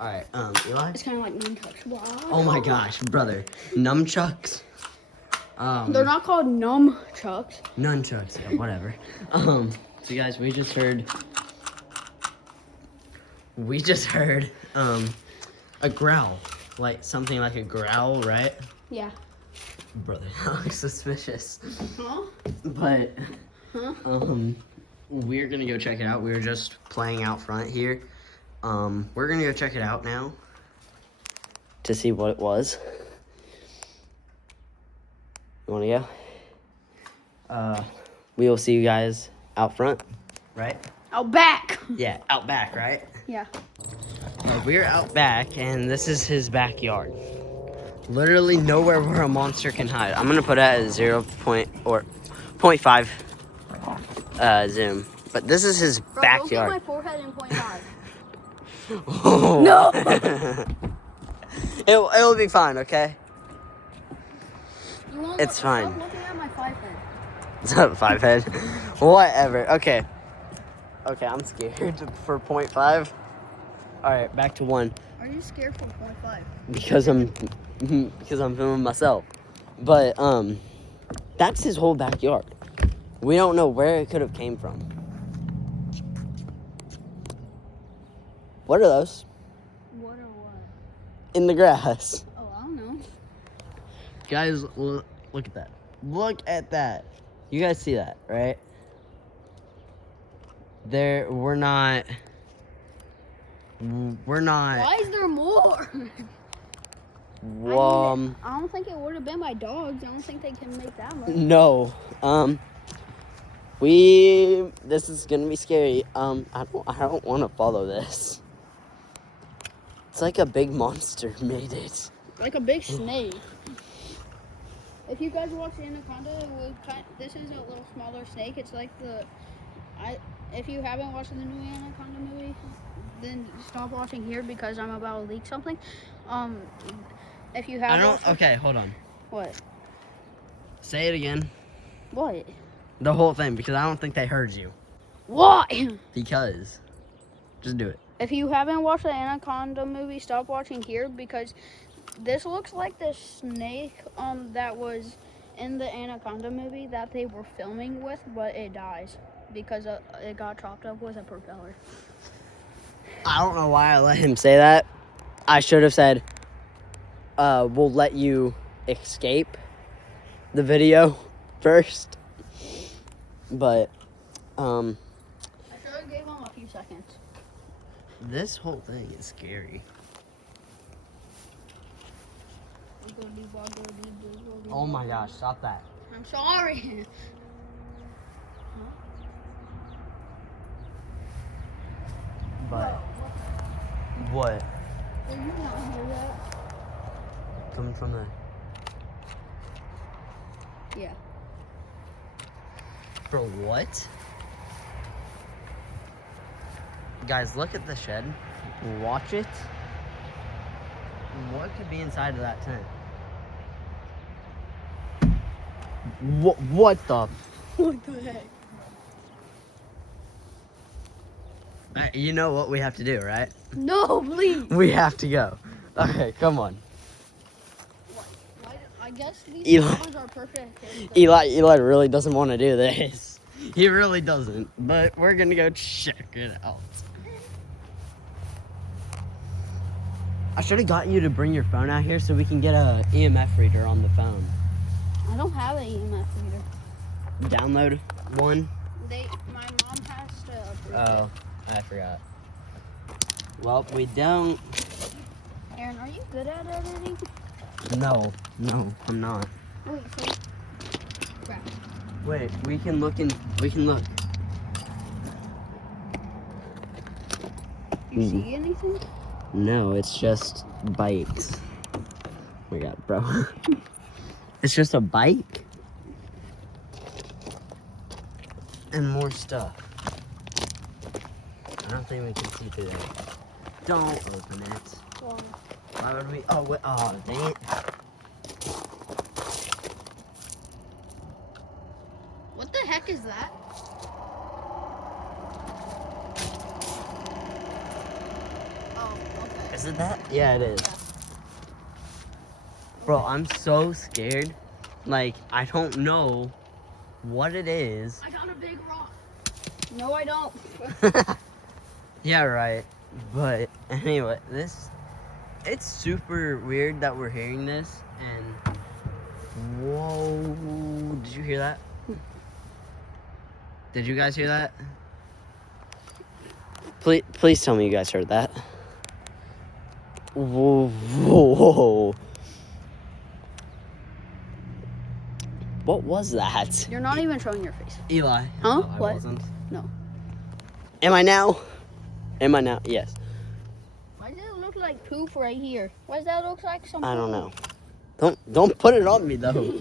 All right, Eli. It's kind of like nunchucks. Wow. Oh my gosh, brother, nunchucks. They're not called nunchucks. Nunchucks, yeah, whatever. So guys, we just heard a growl, like something like a growl, right? Yeah. Brother, that looks suspicious. Huh? But Huh? we're gonna go check it out. We were just playing out front here. We're gonna go check it out now to see what it was. You wanna go? We will see you guys out front, right? Out back. Yeah, out back, right? Yeah. We're out back, and this is his backyard. Literally nowhere where a monster can hide. I'm gonna put it at 0.5 zoom. But this is his Bro, backyard. Don't get my forehead in 0.5. Oh. No. It'll be fine, okay? You won't It's fine. Stop looking at my 5 head. It's not a 5 head. Whatever. Okay. Okay, I'm scared for 0.5. All right, back to 1. Are you scared for 0.5? Because I'm filming myself. But that's his whole backyard. We don't know where it could have came from. What are those? What or what? In the grass. Oh, I don't know. Guys, look at that. Look at that. You guys see that, right? We're not. Why is there more? I don't think it would have been my dogs. I don't think they can make that much. No. This is gonna be scary. I don't want to follow this. It's like a big monster made it. Like a big snake. If you guys watch the Anaconda, this is a little smaller snake. It's like if you haven't watched the new Anaconda movie, then stop watching here because I'm about to leak something. If you have Okay, hold on. What? Say it again. What? The whole thing, because I don't think they heard you. What? Because. Just do it. If you haven't watched the Anaconda movie, stop watching here because this looks like the snake that was in the Anaconda movie that they were filming with, but it dies because it got chopped up with a propeller. I don't know why I let him say that. I should have said, we'll let you escape the video first. But, I should have gave him a few seconds. this whole thing is scary. Oh my gosh, stop that. I'm sorry. But, what? Did you not hear that? Coming from the... Yeah. For what? Guys, look at the shed. Watch it. What could be inside of that tent? What the? What the heck? You know what we have to do, right? No, please. We have to go. Okay, come on. I guess these Eli. colors are perfect. Eli really doesn't want to do this. He really doesn't. But we're gonna go check it out. I should have got you to bring your phone out here so we can get a EMF reader on the phone. I don't have an EMF reader. Download one. My mom has to approve Oh, I forgot. Well, we don't. it. Aaron, are you good at editing? No, I'm not. Wait, so... Crap. Wait, we can look. You see anything? No, it's just bikes. Oh my god, bro. It's just a bike? And more stuff. I don't think we can see through that. Don't open it. Why would we? Oh, wait, oh, dang it. What the heck is that? Oh, okay. Is it that? Yeah, it is. Bro, I'm so scared. Like, I don't know what it is. I got a big rock. No, I don't. Yeah, right. But anyway, it's super weird that we're hearing this. And whoa, did you hear that? Did you guys hear that? Please tell me you guys heard that. Whoa, whoa. What was that? You're not even showing your face. Eli. Huh? No, I What? wasn't. No. Am I now? Am I now? Yes. Why does it look like poop right here? Why does that look like some I don't poop? know. Don't put it on me though.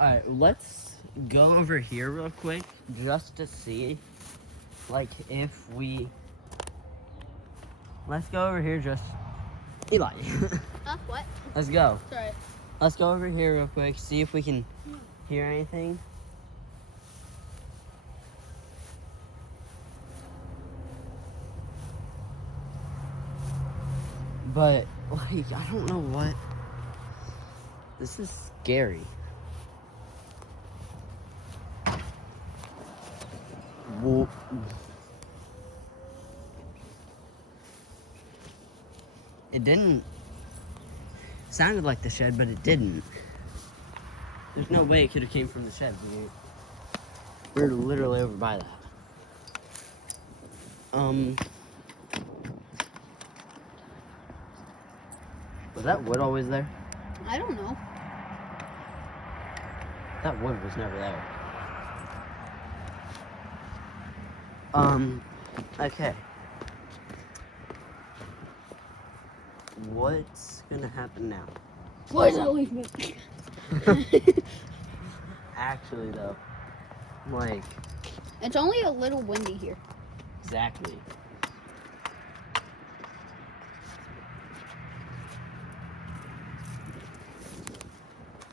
Alright, let's go over here real quick just to see like if we let's go over here just Eli. Huh? What? Let's go. Sorry. Let's go over here real quick, see if we can hear anything. But, like, I don't know what. This is scary. Whoa. It didn't. Sounded like the shed, but it didn't. There's no way it could have came from the shed. We're literally over by that. Was that wood always there? I don't know. That wood was never there. Okay. What's gonna happen now? Why is that leaf moving? Actually, though, like, It's only a little windy here. exactly.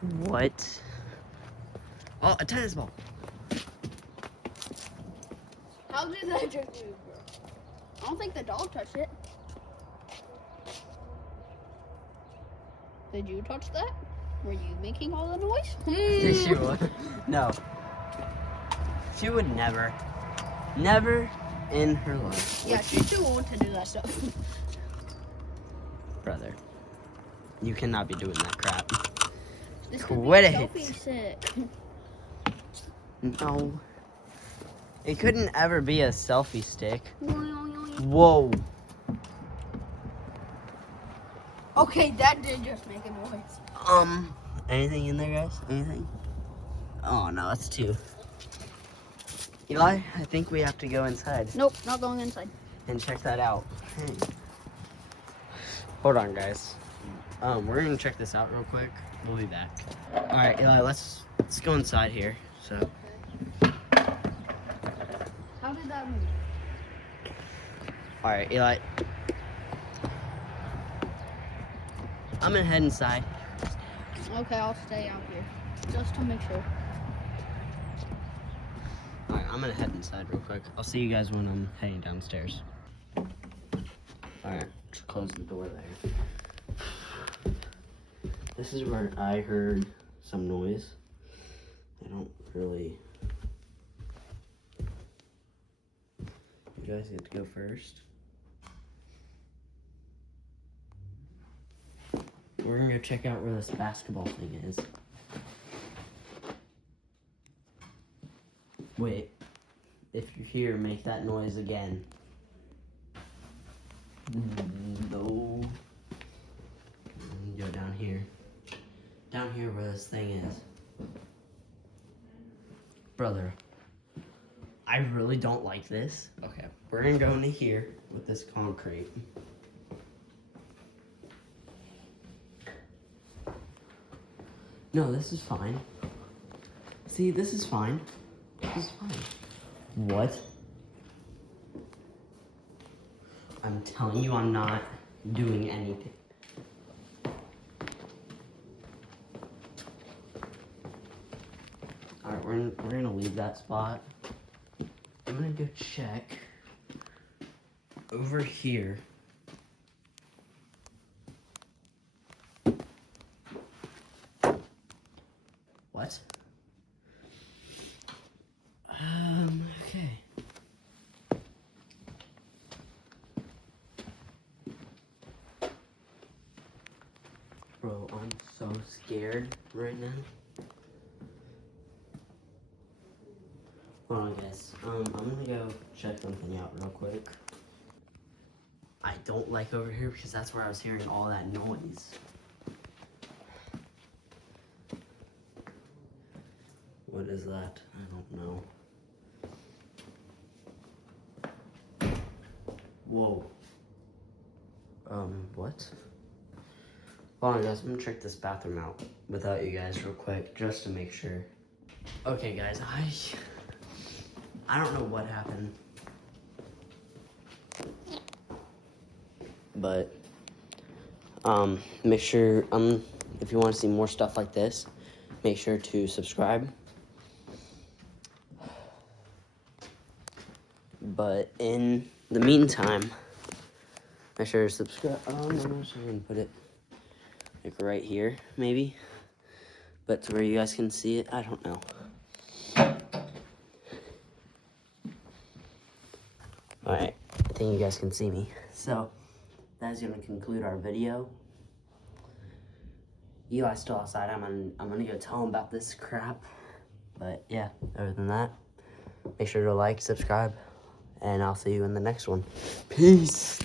What? Oh, a tennis ball. How did that just move, bro? I don't think the dog touched it. Did you touch that? Were you making all the noise? She would. No. She would never. Never in her life. Yeah, she's too old to do that stuff. Brother, you cannot be doing that crap. This could be Quit a it. selfie stick. No. It couldn't ever be a selfie stick. Okay, Whoa. that did just make a noise. Anything in there, guys? Anything? Oh, no, that's two. Eli, I think we have to go inside Nope, not going inside. and check that out. Hey. Hold on, guys. We're gonna check this out real quick. We'll be back. All right, Eli, let's go inside here. So, How did that move? all right, Eli. I'm gonna head inside. Okay, I'll stay out here. Just to make sure. All right, I'm gonna head inside real quick. I'll see you guys when I'm heading downstairs. All right, just close the door there. This is where I heard some noise. I don't really. You guys get to go first. We're gonna go check out where this basketball thing is. Wait. If you're here, make that noise again. No. Go down here. Down here where this thing is. Brother, I really don't like this. Okay, we're gonna go into here with this concrete. No, this is fine. See, this is fine. This is fine. What? I'm telling you, I'm not doing anything. Alright, we're gonna leave that spot. I'm gonna go check over here What? Okay. Bro, I'm so scared right now. Hold on, guys. I'm gonna go check something out real quick. I don't like over here because that's where I was hearing all that noise. What is that? I don't know. Whoa. What? Hold on, guys. I'm gonna check this bathroom out without you guys real quick, just to make sure. Okay, guys. I don't know what happened, but make sure if you want to see more stuff like this, make sure to subscribe. But in the meantime, make sure to subscribe. I'm not sure I can put it like right here, maybe. But to where you guys can see it, I don't know. Alright, I think you guys can see me. So, that's gonna conclude our video. Eli's still outside. I'm gonna go tell him about this crap. But yeah, other than that, make sure to like, subscribe, and I'll see you in the next one. Peace!